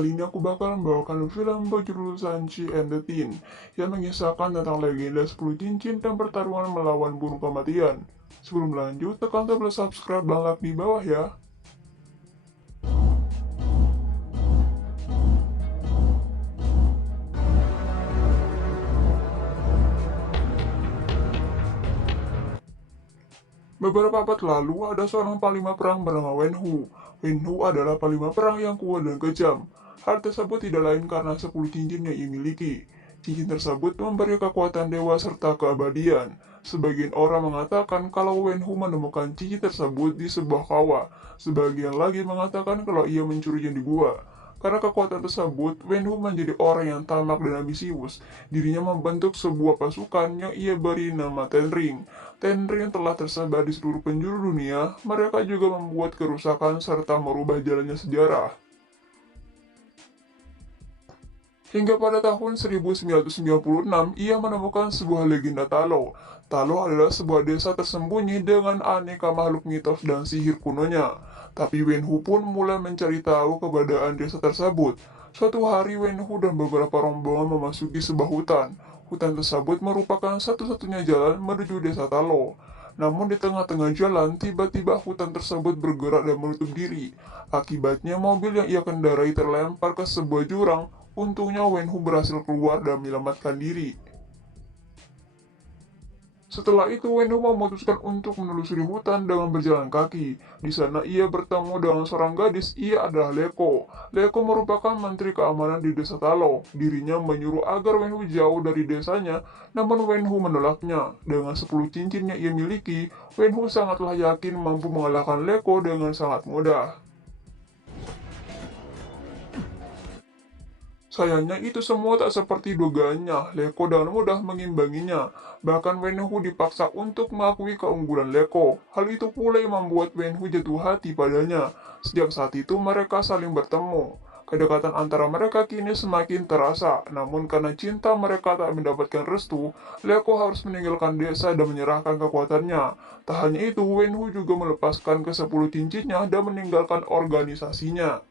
Kali ini aku bakal membawakan film berjudul Sanji and the Teen yang mengisahkan tentang legenda 10 cincin dan pertarungan melawan bunuh kematian. Sebelum lanjut, tekan tombol subscribe dan like di bawah ya. Beberapa abad lalu, ada seorang panglima perang bernama Wen Hu. Wen Hu adalah panglima perang yang kuat dan kejam. Hal tersebut tidak lain karena 10 cincin yang ia miliki. Cincin tersebut memberi kekuatan dewa serta keabadian. Sebagian orang mengatakan kalau Wen Hu menemukan cincin tersebut di sebuah kawah. Sebagian lagi mengatakan kalau ia mencurinya di gua. Karena kekuatan tersebut, Wen Hu menjadi orang yang tamak dan ambisius. Dirinya membentuk sebuah pasukan yang ia beri nama Ten Ring. Ten Ring telah tersebar di seluruh penjuru dunia. Mereka juga membuat kerusakan serta merubah jalannya sejarah. Hingga pada tahun 1996, ia menemukan sebuah legenda Talo. Talo adalah sebuah desa tersembunyi dengan aneka makhluk mitos dan sihir kunonya. Tapi Wen Hu pun mulai mencari tahu keberadaan desa tersebut. Suatu hari Wen Hu dan beberapa rombongan memasuki sebuah hutan. Hutan tersebut merupakan satu-satunya jalan menuju desa Talo. Namun di tengah-tengah jalan, tiba-tiba hutan tersebut bergerak dan menutup diri. Akibatnya mobil yang ia kendarai terlempar ke sebuah jurang. Untungnya Wen Hu berhasil keluar dan menyelamatkan diri. Setelah itu, Wen Hu memutuskan untuk menelusuri hutan dengan berjalan kaki. Di sana ia bertemu dengan seorang gadis, ia adalah Leko. Leko merupakan menteri keamanan di desa Talo. Dirinya menyuruh agar Wen Hu jauh dari desanya, namun Wen Hu menolaknya. Dengan 10 cincin yang ia miliki, Wen Hu sangatlah yakin mampu mengalahkan Leko dengan sangat mudah. Sayangnya itu semua tak seperti dugaannya, Leko dengan mudah mengimbanginya. Bahkan Wen Hu dipaksa untuk mengakui keunggulan Leko. Hal itu pula yang membuat Wen Hu jatuh hati padanya. Sejak saat itu mereka saling bertemu. Kedekatan antara mereka kini semakin terasa, namun karena cinta mereka tak mendapatkan restu, Leko harus meninggalkan desa dan menyerahkan kekuatannya. Tak hanya itu, Wen Hu juga melepaskan ke-10 cincinnya dan meninggalkan organisasinya.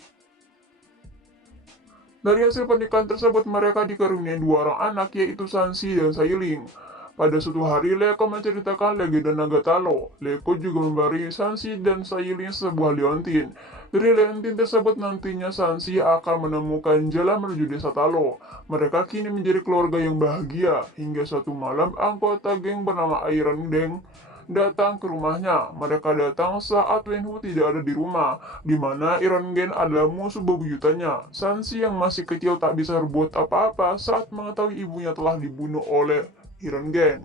Dari hasil pernikahan tersebut, mereka dikaruniai 2 orang anak, yaitu Sansi dan Sailing. Pada suatu hari, Leko menceritakan legenda naga Talo. Leko juga memberi Sansi dan Sailing sebuah liontin. Dari liontin tersebut nantinya Sansi akan menemukan jalan menuju desa Talo. Mereka kini menjadi keluarga yang bahagia. Hingga suatu malam, anggota geng bernama Iron Deng datang ke rumahnya. Mereka datang saat Wen Hu tidak ada di rumah, di mana Iron Gen adalah musuh bebuyutannya. Sansi yang masih kecil tak bisa berbuat apa-apa saat mengetahui ibunya telah dibunuh oleh Iron Gen.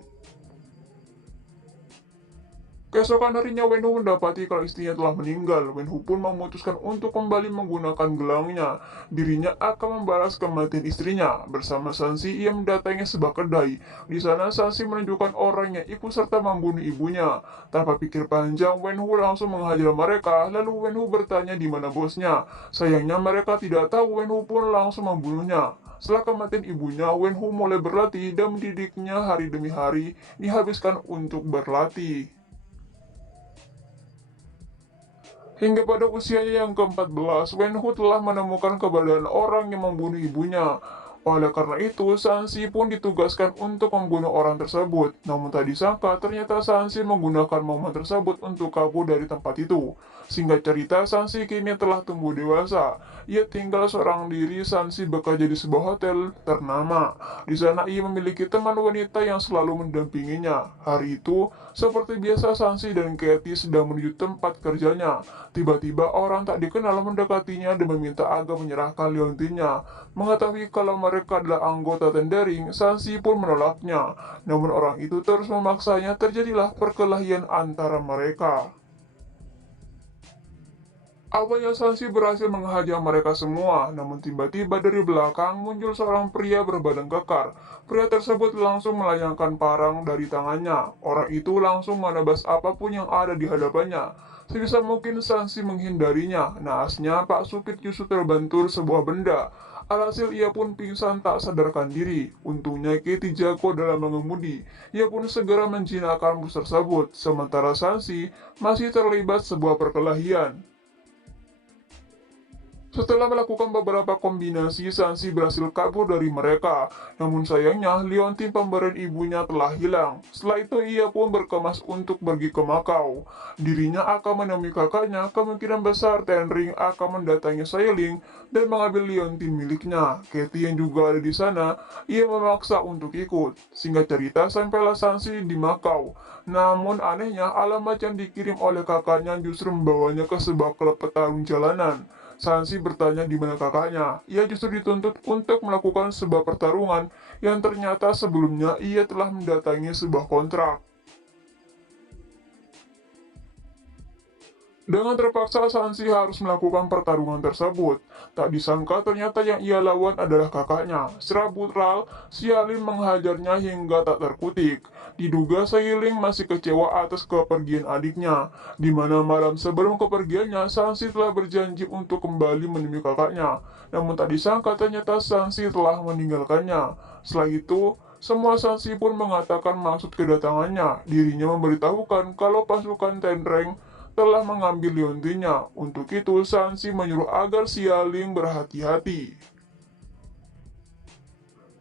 Keesokan harinya Wen Hu mendapati kalau istrinya telah meninggal. Wen Hu pun memutuskan untuk kembali menggunakan gelangnya. Dirinya akan membalas kematian istrinya. Bersama Sansi ia mendatangi sebuah kedai. Di sana Sansi menunjukkan orang yang ikut serta membunuh ibunya. Tanpa pikir panjang, Wen Hu langsung menghajar mereka. Lalu Wen Hu bertanya di mana bosnya. Sayangnya mereka tidak tahu. Wen Hu pun langsung membunuhnya. Setelah kematian ibunya, Wen Hu mulai berlatih dan mendidiknya hari demi hari dihabiskan untuk berlatih. Hingga pada usianya yang ke-14, Wen Hu telah menemukan keberadaan orang yang membunuh ibunya. Oleh karena itu, Sansi pun ditugaskan untuk membunuh orang tersebut. Namun tak disangka, ternyata Sansi menggunakan momen tersebut untuk kabur dari tempat itu. Singkat cerita, Sansi kini telah tumbuh dewasa. Ia tinggal seorang diri. Sansi bekerja di sebuah hotel ternama. Di sana ia memiliki teman wanita yang selalu mendampinginya. Hari itu, seperti biasa Sansi dan Katie sedang menuju tempat kerjanya. Tiba-tiba orang tak dikenal mendekatinya dan meminta agar menyerahkan liontinnya. Mengetahui kalau mereka adalah anggota Ten Ring, Sansi pun menolaknya. Namun orang itu terus memaksanya. Terjadilah perkelahian antara mereka. Awalnya Sansi berhasil menghajar mereka semua, namun tiba-tiba dari belakang muncul seorang pria berbadan kekar. Pria tersebut langsung melayangkan parang dari tangannya. Orang itu langsung menebas apapun yang ada di hadapannya. Sebisa mungkin Sansi menghindarinya. Naasnya Pak Supit justru terbentur sebuah benda. Alhasil ia pun pingsan tak sadarkan diri. Untungnya Katie jago dalam mengemudi. Ia pun segera menjinakkan bus tersebut. Sementara Sansi masih terlibat sebuah perkelahian. Setelah melakukan beberapa kombinasi, Sansi berhasil kabur dari mereka. Namun sayangnya, liontin pemberian ibunya telah hilang. Setelah itu, ia pun berkemas untuk pergi ke Makau. Dirinya akan menemui kakaknya, kemungkinan besar Tenring akan mendatangi Sailing dan mengambil liontin miliknya. Katie yang juga ada di sana, ia memaksa untuk ikut. Singkat cerita, sampailah Sansi di Makau. Namun anehnya, alamat yang dikirim oleh kakaknya justru membawanya ke sebuah klub petarung jalanan. Sansi bertanya di mana kakaknya. Ia justru dituntut untuk melakukan sebuah pertarungan yang ternyata sebelumnya ia telah mendatangi sebuah kontrak. Dengan terpaksa, Sansi harus melakukan pertarungan tersebut. Tak disangka ternyata yang ia lawan adalah kakaknya. Secara brutal, Xiaolin menghajarnya hingga tak terkutik. Diduga Xiaolin masih kecewa atas kepergian adiknya, di mana malam sebelum kepergiannya, Sansi telah berjanji untuk kembali menemui kakaknya. Namun tak disangka ternyata Sansi telah meninggalkannya. Setelah itu, semua Sansi pun mengatakan maksud kedatangannya. Dirinya memberitahukan kalau pasukan Tenreng telah mengambil liontinnya. Untuk itu, Sansi menyuruh agar Xialing berhati-hati.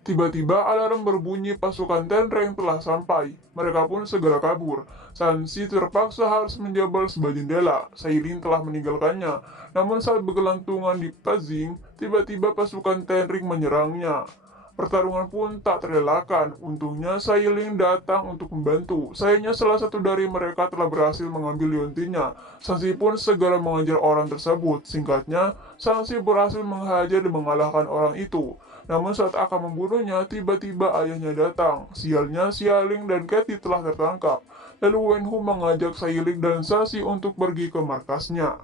Tiba-tiba alarm berbunyi pasukan Tenreng telah sampai. Mereka pun segera kabur. Sansi terpaksa harus menjebol sebuah jendela. Xialing telah meninggalkannya. Namun saat bergelantungan di Pazing, tiba-tiba pasukan Tenreng menyerangnya. Pertarungan pun tak terelakkan. Untungnya Xialing datang untuk membantu. Sayangnya salah satu dari mereka telah berhasil mengambil liontinnya. Sansi pun segera mengejar orang tersebut. Singkatnya, Sansi berhasil menghajar dan mengalahkan orang itu. Namun saat akan membunuhnya, tiba-tiba ayahnya datang. Sialnya, Xialing dan Katie telah tertangkap. Lalu Wenhu mengajak Xialing dan Sansi untuk pergi ke markasnya.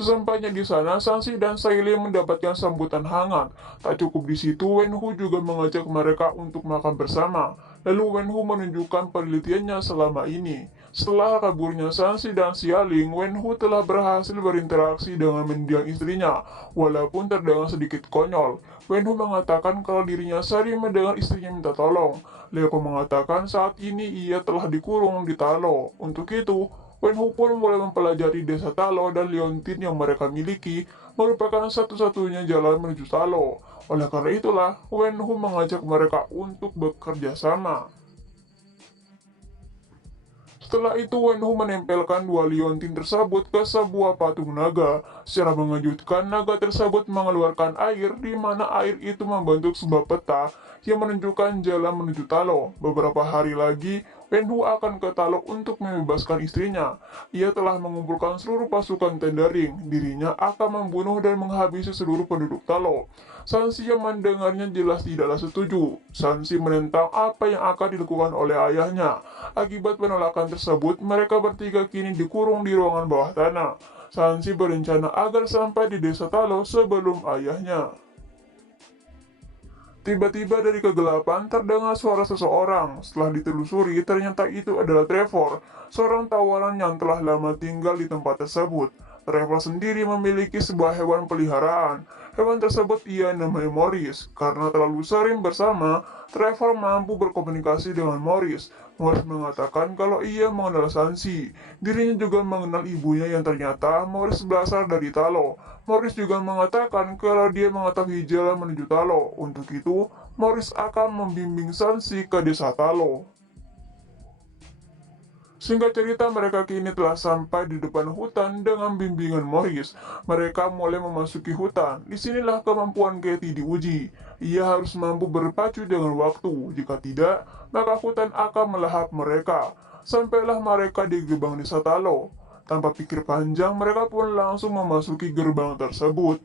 Sesampainya di sana, Sansi dan Xialing mendapatkan sambutan hangat. Tak cukup di situ, Wenhu juga mengajak mereka untuk makan bersama. Lalu Wenhu menunjukkan penelitiannya selama ini. Setelah kaburnya Sansi dan Xialing, Wenhu telah berhasil berinteraksi dengan mendiang istrinya, walaupun terdengar sedikit konyol. Wenhu mengatakan kalau dirinya sering mendengar istrinya minta tolong. Leoko mengatakan saat ini ia telah dikurung di Talo. Untuk itu, Wenhu pun mulai mempelajari desa Talo dan liontin yang mereka miliki merupakan satu-satunya jalan menuju Talo. Oleh karena itulah, Wenhu mengajak mereka untuk bekerja sama. Setelah itu, Wenhu menempelkan dua liontin tersebut ke sebuah patung naga. Secara mengejutkan, naga tersebut mengeluarkan air, di mana air itu membentuk sebuah peta yang menunjukkan jalan menuju Talo. Beberapa hari lagi, Wenhu akan ke Talo untuk membebaskan istrinya. Ia telah mengumpulkan seluruh pasukan Tendering. Dirinya akan membunuh dan menghabisi seluruh penduduk Talo. Sansi yang mendengarnya jelas tidaklah setuju. Sansi menentang apa yang akan dilakukan oleh ayahnya. Akibat penolakan tersebut, mereka bertiga kini dikurung di ruangan bawah tanah. Sansi berencana agar sampai di desa Talo sebelum ayahnya. Tiba-tiba dari kegelapan terdengar suara seseorang. Setelah ditelusuri, ternyata itu adalah Trevor, seorang tawanan yang telah lama tinggal di tempat tersebut. Trevor sendiri memiliki sebuah hewan peliharaan. Hewan tersebut ia namanya Morris. Karena terlalu sering bersama, Trevor mampu berkomunikasi dengan Morris. Morris mengatakan kalau ia mengenal Sansi. Dirinya juga mengenal ibunya yang ternyata Morris berasal dari Talo. Morris juga mengatakan kalau dia mengetahui jalan menuju Talo. Untuk itu, Morris akan membimbing Sansi ke desa Talo. Singkat cerita, mereka kini telah sampai di depan hutan dengan bimbingan Morris. Mereka mulai memasuki hutan. Disinilah kemampuan Katie diuji. Ia harus mampu berpacu dengan waktu. Jika tidak, maka hutan akan melahap mereka. Sampailah mereka di gerbang desa Talo. Tanpa pikir panjang, mereka pun langsung memasuki gerbang tersebut.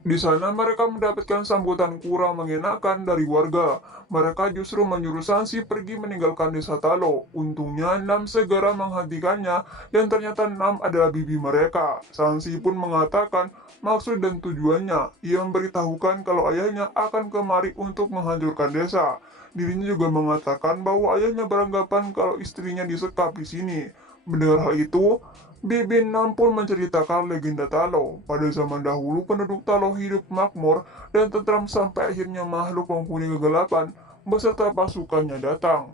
Di sana mereka mendapatkan sambutan kurang mengenakan dari warga. Mereka justru menyuruh Sansi pergi meninggalkan desa Talo. Untungnya Nam segera menghentikannya dan ternyata Nam adalah bibi mereka. Sansi pun mengatakan maksud dan tujuannya. Ia memberitahukan kalau ayahnya akan kemari untuk menghancurkan desa. Dirinya juga mengatakan bahwa ayahnya beranggapan kalau istrinya disekap di sini. Mendengar hal itu, Bibi Nam pun menceritakan legenda Talo. Pada zaman dahulu, penduduk Talo hidup makmur dan tentram sampai akhirnya makhluk penghuni kegelapan beserta pasukannya datang.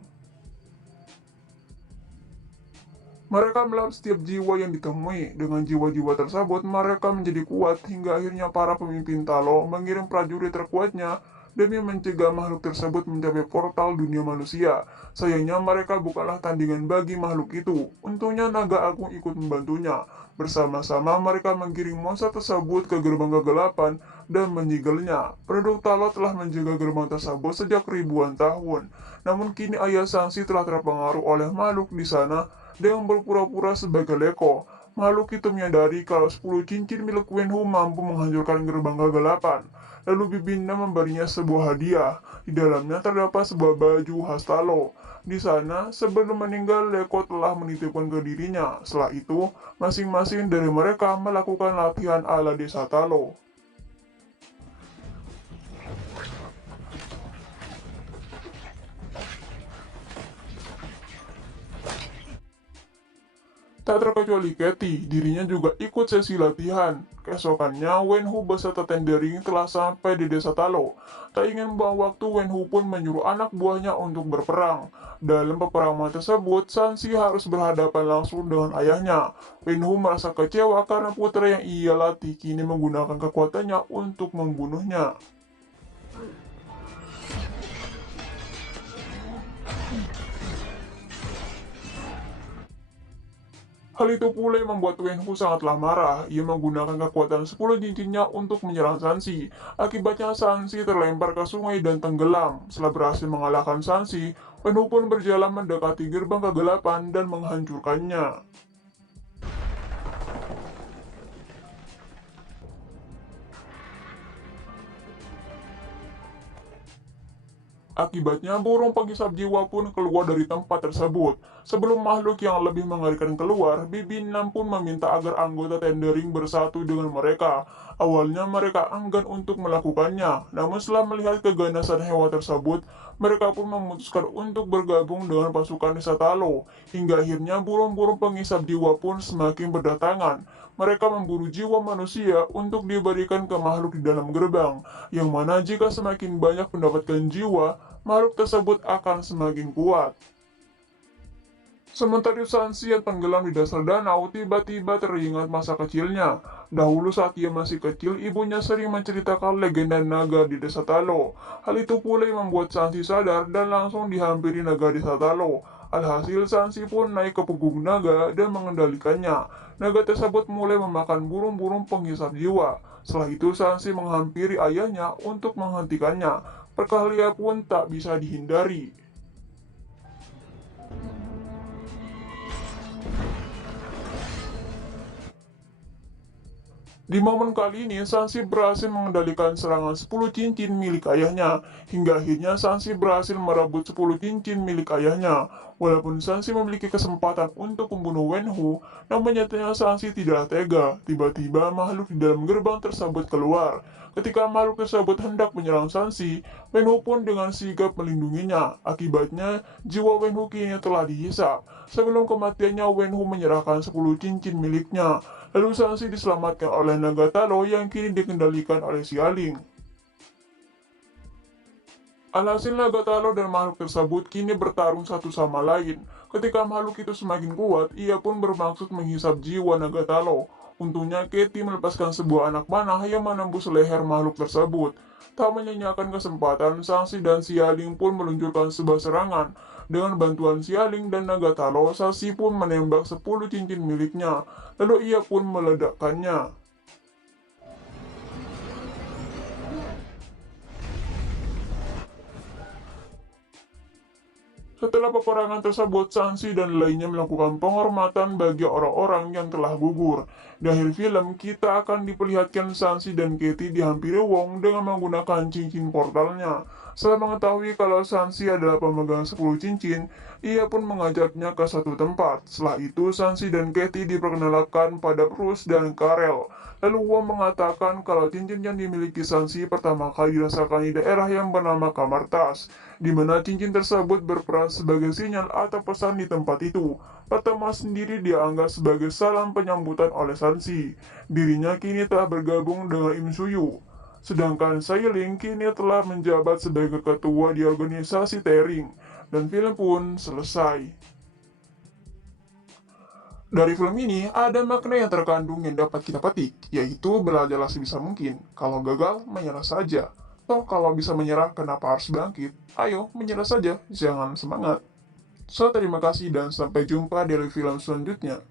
Mereka melihat setiap jiwa yang ditemui. Dengan jiwa-jiwa tersebut, mereka menjadi kuat hingga akhirnya para pemimpin Talo mengirim prajurit terkuatnya demi mencegah makhluk tersebut mencapai portal dunia manusia. Sayangnya mereka bukanlah tandingan bagi makhluk itu. Untungnya naga agung ikut membantunya. Bersama-sama mereka menggiring monster tersebut ke gerbang kegelapan dan menyegelnya. Penduduk Talo telah menjaga gerbang tersebut sejak ribuan tahun. Namun kini Ayah Sansi telah terpengaruh oleh makhluk di sana dengan berpura-pura sebagai Leko. Makhluk itu menyadari kalau 10 cincin milik Wenhu mampu menghancurkan gerbang kegelapan. Lalu Bibinda memberinya sebuah hadiah. Di dalamnya terdapat sebuah baju khas Talo. Di sana, sebelum meninggal, Leko telah menitipkan ke dirinya. Setelah itu, masing-masing dari mereka melakukan latihan ala desa Talo. Tak terkecuali Katy, dirinya juga ikut sesi latihan. Keesokannya, Wenhu beserta Tendering telah sampai di desa Talo. Tak ingin membuang waktu, Wenhu pun menyuruh anak buahnya untuk berperang. Dalam peperangan tersebut, Sansi harus berhadapan langsung dengan ayahnya. Wenhu merasa kecewa karena putra yang ia latih kini menggunakan kekuatannya untuk membunuhnya. Hal itu pula yang membuat Wenhu sangatlah marah. Ia menggunakan kekuatan 10 cincinnya untuk menyerang Sansi. Akibatnya Sansi terlempar ke sungai dan tenggelam. Setelah berhasil mengalahkan Sansi, Wenhu pun berjalan mendekati gerbang kegelapan dan menghancurkannya. Akibatnya, burung penghisap jiwa pun keluar dari tempat tersebut. Sebelum makhluk yang lebih mengerikan keluar, Bibi Nam pun meminta agar anggota Tendering bersatu dengan mereka. Awalnya mereka enggan untuk melakukannya, namun setelah melihat keganasan hewan tersebut, mereka pun memutuskan untuk bergabung dengan pasukan desa Talo. Hingga akhirnya burung-burung penghisap jiwa pun semakin berdatangan. Mereka memburu jiwa manusia untuk diberikan ke makhluk di dalam gerbang, yang mana jika semakin banyak mendapatkan jiwa, makhluk tersebut akan semakin kuat. Sementara Sansi yang tenggelam di dasar danau tiba-tiba teringat masa kecilnya. Dahulu saat ia masih kecil, ibunya sering menceritakan legenda naga di desa Talo. Hal itu pula yang membuat Sansi sadar dan langsung dihampiri naga desa Talo. Alhasil Sansi pun naik ke punggung naga dan mengendalikannya. Naga tersebut mulai memakan burung-burung penghisap jiwa. Setelah itu Sansi menghampiri ayahnya untuk menghentikannya. Perkalian pun tak bisa dihindari. Di momen kali ini, Sansi berhasil mengendalikan serangan 10 cincin milik ayahnya, hingga akhirnya Sansi berhasil merebut 10 cincin milik ayahnya. Walaupun Sansi memiliki kesempatan untuk membunuh Wenhu, namun nyatanya Sansi tidak tega. Tiba-tiba makhluk di dalam gerbang tersebut keluar. Ketika makhluk tersebut hendak menyerang Sansi, Wenhu pun dengan sigap melindunginya. Akibatnya, jiwa Wenhu kini telah dihisap. Sebelum kematiannya, Wenhu menyerahkan 10 cincin miliknya. Lalu Sansi diselamatkan oleh naga Talo yang kini dikendalikan oleh Xialing. Alhasil naga Talo dan makhluk tersebut kini bertarung satu sama lain. Ketika makhluk itu semakin kuat, ia pun bermaksud menghisap jiwa naga Talo. Untungnya Katy melepaskan sebuah anak panah yang menembus leher makhluk tersebut. Tak menyanyiakan kesempatan, Sansi dan Xialing pun meluncurkan sebuah serangan. Dengan bantuan Xialing dan naga Talo, Sansi pun menembak 10 cincin miliknya. Lalu ia pun meledakkannya. Setelah peperangan tersebut, Sansi dan lainnya melakukan penghormatan bagi orang-orang yang telah gugur. Di akhir film, kita akan diperlihatkan Sansi dan Katy dihampiri Wong dengan menggunakan cincin portalnya. Setelah mengetahui kalau Sansi adalah pemegang 10 cincin, ia pun mengajaknya ke satu tempat. Setelah itu, Sansi dan Katy diperkenalkan pada Bruce dan Karel. Lalu Wong mengatakan kalau cincin yang dimiliki Sansi pertama kali dirasakan di daerah yang bernama Kamartas, di mana cincin tersebut berperan sebagai sinyal atau pesan di tempat itu. Pertama sendiri dianggap sebagai salam penyambutan oleh Sansi. Dirinya kini telah bergabung dengan Im Suyu. Sedangkan Xialing kini telah menjabat sebagai ketua di organisasi Tering. Dan film pun selesai. Dari film ini, ada makna yang terkandung yang dapat kita petik, yaitu belajarlah sebisa mungkin. Kalau gagal, menyerah saja. Toh kalau bisa menyerah, kenapa harus bangkit? Ayo, menyerah saja, jangan semangat. So, terima kasih dan sampai jumpa di film selanjutnya.